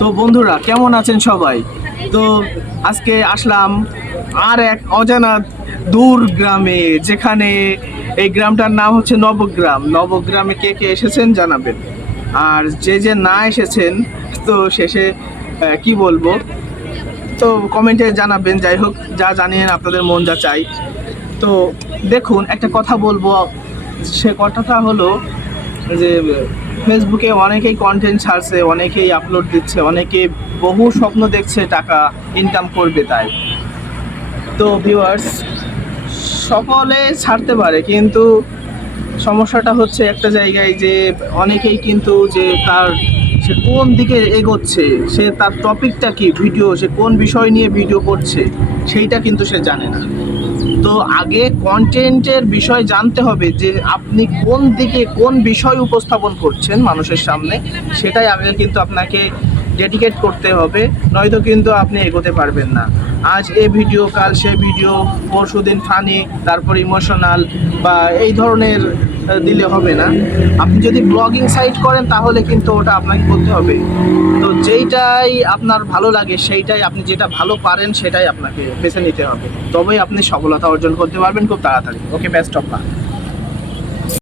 তো বন্ধুরা কেমন আছেন সবাই? তো আজকে আসলাম আর এক অজানা দূর গ্রামে, যেখানে এই গ্রামটার নাম হচ্ছে নবগ্রাম। নবগ্রামে কে কে এসেছেন জানাবেন, আর যে যে না এসেছেন তো শেষে কি বলবো, তো কমেন্টে জানাবেন। যাই হোক, যা জানিয়ে আপনাদের মন যা চাই। তো দেখুন, একটা কথা বলবো, সে কথাটা হলো যে ফেসবুকে অনেকেই কন্টেন্ট ছাড়ছে, অনেকেই আপলোড দিচ্ছে, অনেকে বহু স্বপ্ন দেখছে টাকা ইনকাম করবে। তাই তো ভিউয়ার্স, সকলে ছাড়তে পারে, কিন্তু সমস্যাটা হচ্ছে একটা জায়গায় যে অনেকেই কিন্তু যে সে কোন দিকে এগোচ্ছে, সে তার টপিকটা কি, ভিডিও সে কোন বিষয় নিয়ে ভিডিও করছে সেইটা কিন্তু সে জানে না। তো আগে কন্টেন্টের বিষয় জানতে হবে, যে আপনি কোন দিকে কোন বিষয় উপস্থাপন করছেন মানুষের সামনে, সেটাই আগে কিন্তু আপনাকে ডেডিকেট করতে হবে, নয়তো কিন্তু আপনি এগোতে পারবেন না। আজ এ ভিডিও, কাল সে ভিডিও, পরশু দিন ফানি, তারপর ইমোশনাল বা এই ধরনের দিলে হবে না। আপনি যদি ব্লগিং সাইট করেন তাহলে কিন্তু ওটা আপনাকে করতে হবে। তো যেইটাই আপনার ভালো লাগে, সেইটাই আপনি যেটা ভালো পারেন সেটাই আপনাকে বেছে নিতে হবে, তবেই আপনি সফলতা অর্জন করতে পারবেন খুব তাড়াতাড়ি। ওকে, বেস্ট অফ লাক।